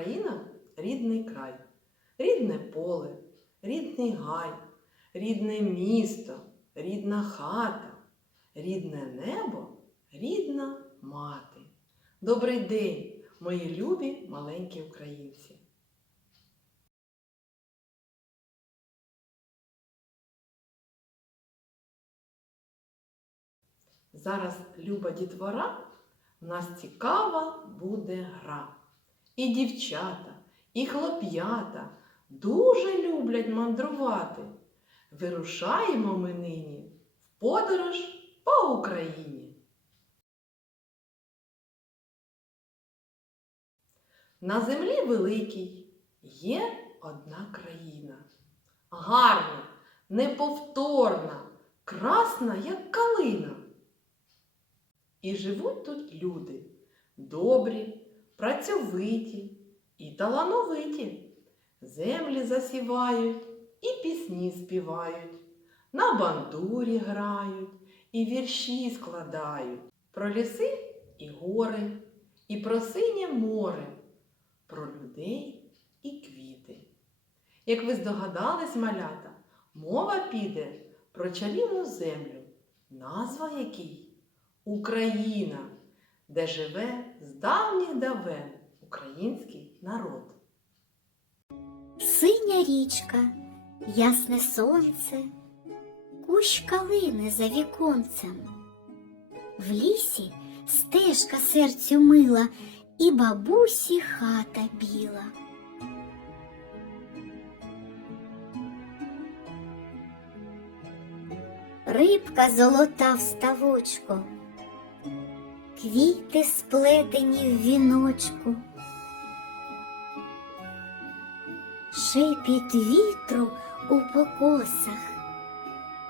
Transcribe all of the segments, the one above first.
Україна рідний край, рідне поле, рідний гай, рідне місто, рідна хата, рідне небо, рідна мати. Добрий день, мої любі маленькі українці! Зараз, люба дітвора, в нас цікава буде гра. І дівчата, і хлоп'ята дуже люблять мандрувати. Вирушаємо ми нині в подорож по Україні. На землі великій є одна країна. Гарна, неповторна, красна, як калина. І живуть тут люди добрі, працьовиті і талановиті. Землі засівають і пісні співають, на бандурі грають і вірші складають про ліси і гори, і про синє море, про людей і квіти. Як ви здогадались, малята, мова піде про чарівну землю, назва якій Україна, де живе з давніх давен український народ. Синя річка, ясне сонце, кущ калини за віконцем. В лісі стежка серцю мила і бабусі хата біла. Рибка золота в ставочку, квіти сплетені в віночку. шипіт вітру у покосах,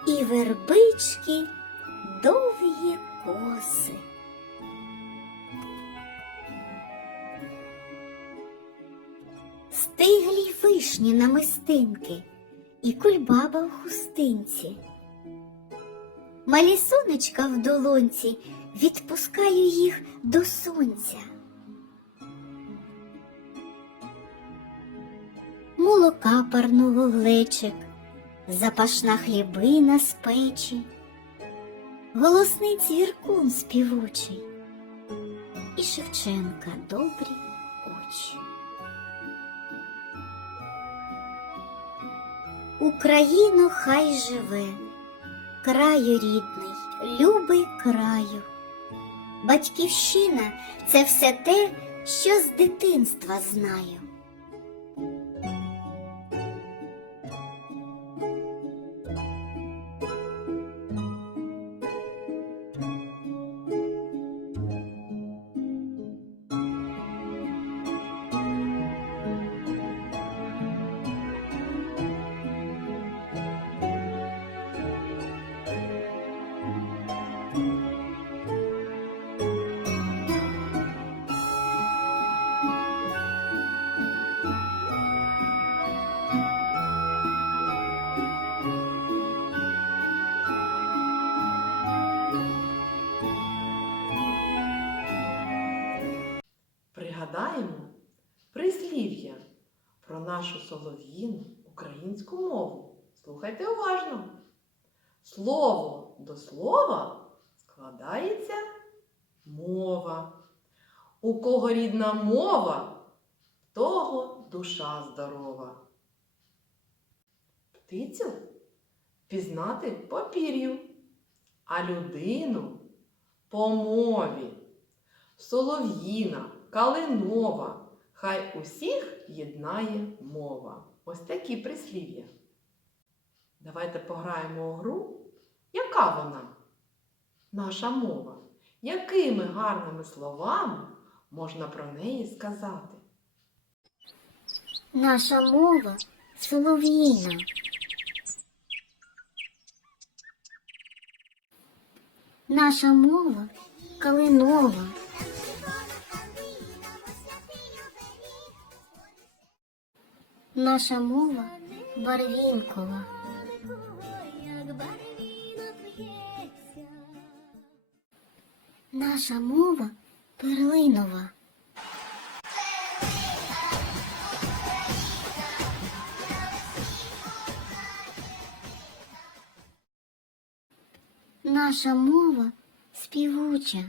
і вербички довгі коси. Стиглі вишні на мистинки і кульбаба в хустинці. Малі сонечка в долонці, відпускаю їх до сонця. молока парного глечик, запашна хлібина з печі, голосний цвіркун співучий, і Шевченка добрі очі. Україно хай живе, краю рідний, любий краю. Батьківщина це все те, що з дитинства знаю. Нашу солов'їну українську мову. Слухайте уважно. Слово до слова складається мова. У кого рідна мова, того душа здорова. Птицю пізнати по пір'ю, а людину по мові. Солов'їна, калинова, хай усіх єднає мова. Ось такі прислів'я. Давайте пограємо у гру. Яка вона? Наша мова. Якими гарними словами можна про неї сказати? Наша мова солов'їна. Наша мова калинова. наша мова барвінкова. Наша мова перлинова. Наша мова співуча.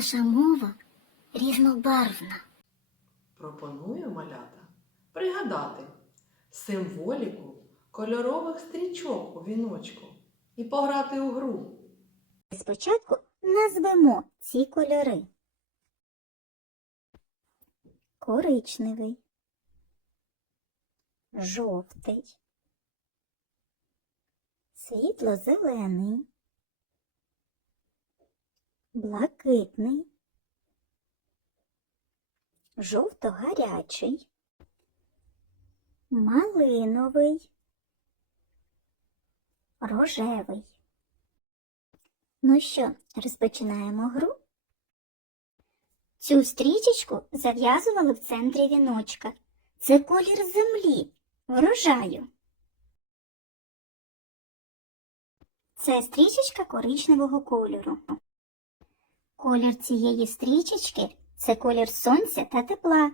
Наша мова різнобарвна. Пропоную малята пригадати символіку кольорових стрічок у віночку і пограти у гру. Спочатку назвемо ці кольори. Коричневий, жовтий, світло-зелений, блакитний, жовто-гарячий, малиновий, рожевий. Ну що, розпочинаємо гру? Цю стрічечку зав'язували в центрі віночка. Це колір землі, врожаю. Це стрічечка коричневого кольору. Колір цієї стрічечки це колір сонця та тепла.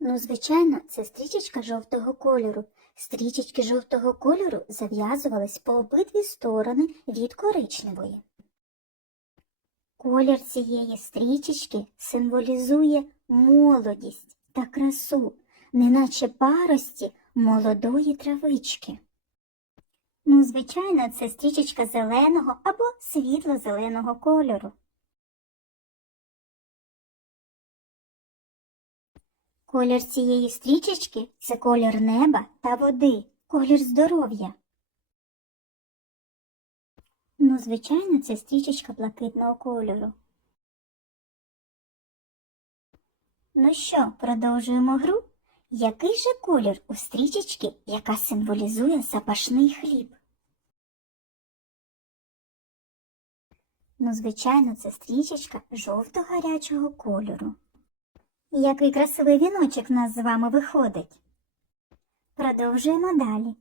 Ну, звичайно, це стрічечка жовтого кольору. Стрічечки жовтого кольору зав'язувались по обидві сторони від коричневої. Колір цієї стрічечки символізує молодість та красу, неначе парості молодої травички. Ну, звичайно, це стрічечка зеленого або світло-зеленого кольору. Колір цієї стрічечки це колір неба та води, колір здоров'я. Ну, звичайно, це стрічечка блакитного кольору. Ну що, продовжуємо гру? Який же колір у стрічечки, яка символізує запашний хліб? Ну, звичайно, це стрічечка жовто-гарячого кольору. Який красивий віночок в нас з вами виходить. Продовжуємо далі.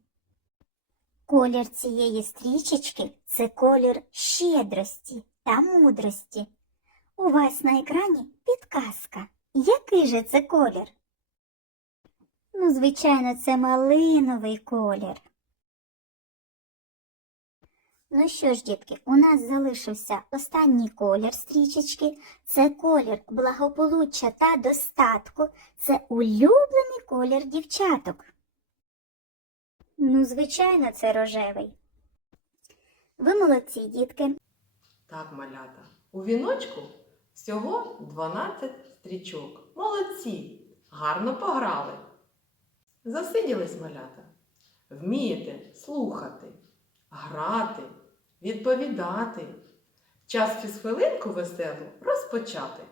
Колір цієї стрічечки це колір щедрості та мудрості. У вас на екрані підказка. Який же це колір? Ну, звичайно, це малиновий колір. Ну що ж, дітки, у нас залишився останній колір стрічечки. Це колір благополуччя та достатку. Це улюблений колір дівчаток. Ну, звичайно, це рожевий. Ви молодці, дітки. Так, малята, у віночку всього 12 стрічок. Молодці! Гарно пограли. Засиділись малята. Вмієте слухати, грати, відповідати. Час фізхвилинку веселу розпочати.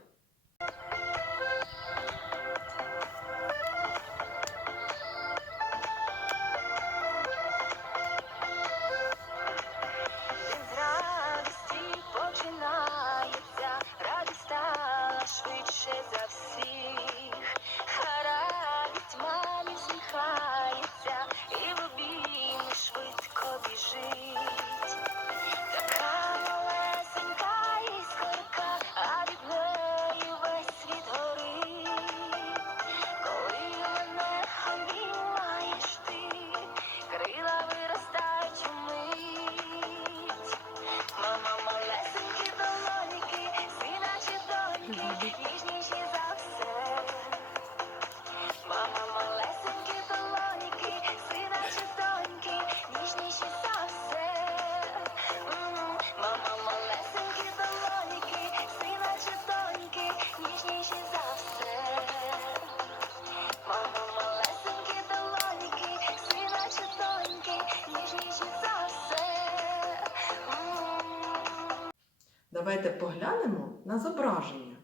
Давайте поглянемо на зображення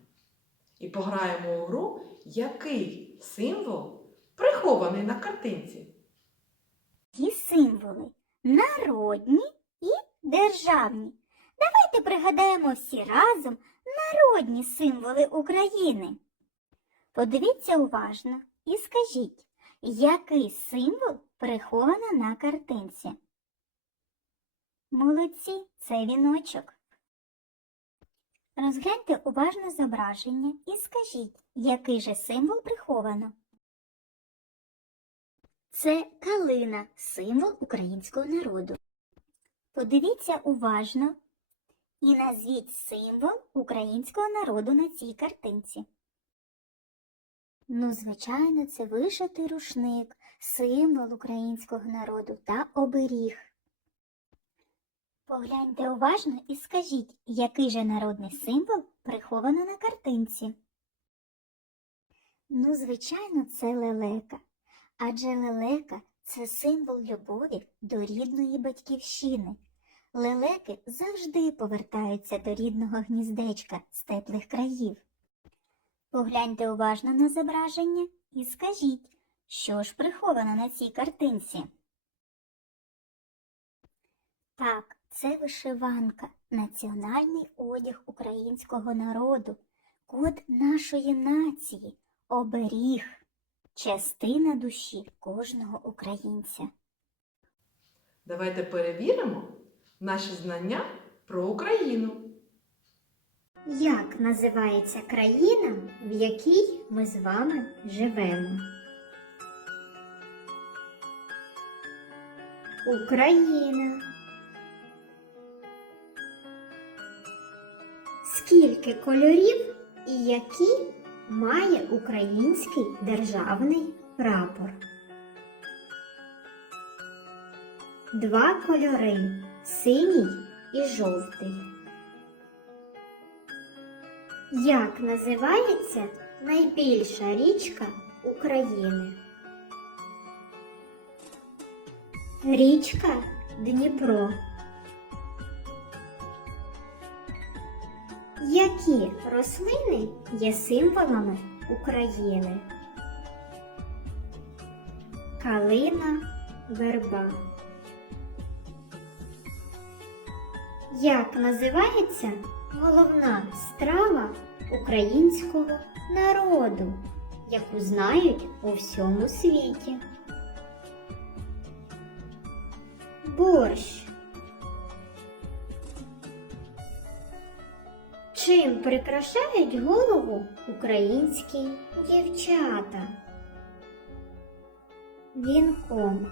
і пограємо у гру, який символ прихований на картинці. Ті символи народні і державні. Давайте пригадаємо всі разом народні символи України. Подивіться уважно і скажіть, який символ приховано на картинці. Молодці, це віночок. Розгляньте уважно зображення і скажіть, який же символ приховано. Це калина, символ українського народу. Подивіться уважно і назвіть символ українського народу на цій картинці. Ну, звичайно, це вишитий рушник, символ українського народу та оберіг. Погляньте уважно і скажіть, який же народний символ приховано на картинці. Ну, звичайно, це лелека. Адже лелека це символ любові до рідної батьківщини. Лелеки завжди повертаються до рідного гніздечка з теплих країв. Погляньте уважно на зображення і скажіть, що ж приховано на цій картинці. Так, це вишиванка, національний одяг українського народу, код нашої нації, оберіг, частина душі кожного українця. Давайте перевіримо наші знання про Україну. Як називається країна, в якій ми з вами живемо? Україна. Скільки кольорів і які має український державний прапор? Два кольори синій і жовтий. Як називається найбільша річка України? Річка Дніпро. Які рослини є символами України? Калина, верба. Як називається головна страва українського народу, яку знають у всьому світі? Борщ. Чим прикрашають голову українські дівчата? Вінком.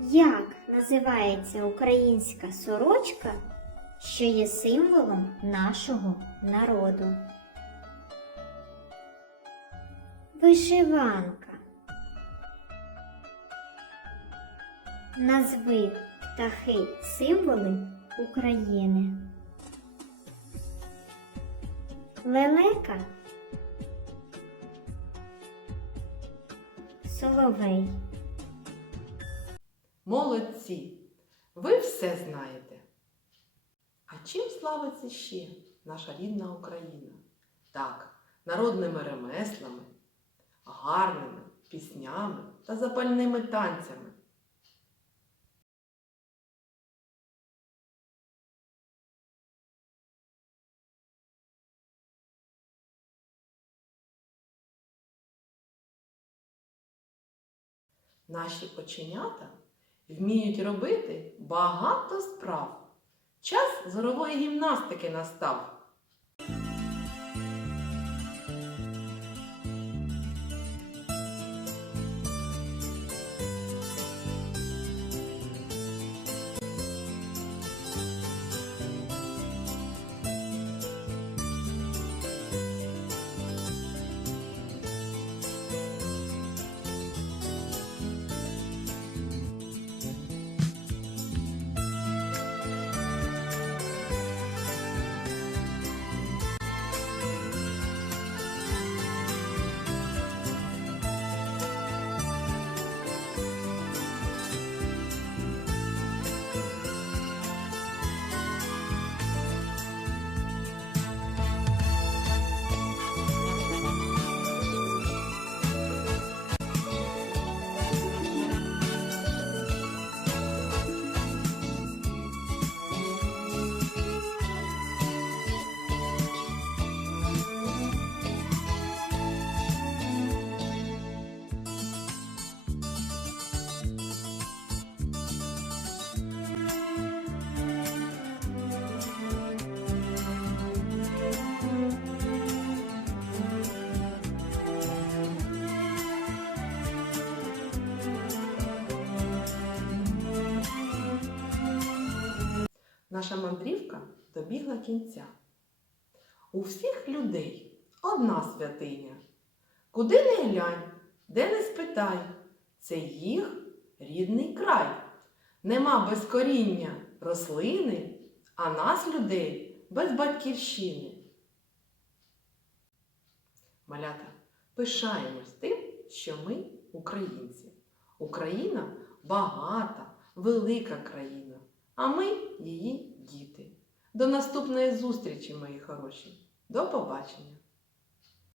Як називається українська сорочка, що є символом нашого народу? Вишиванка. Назви птахи символи України. Лелека. Соловей. Молодці! Ви все знаєте. А чим славиться ще наша рідна Україна? Так, народними ремеслами, гарними піснями та запальними танцями. Наші оченята вміють робити багато справ. Час зорової гімнастики настав. Наша мандрівка добігла кінця. У всіх людей одна святиня. Куди не глянь, де не спитай, це їх рідний край. Нема без коріння рослини, а нас, людей, без батьківщини. Малята, пишаємось тим, що ми українці. Україна багата, велика країна, а ми її діти. До наступної зустрічі, мої хороші. До побачення!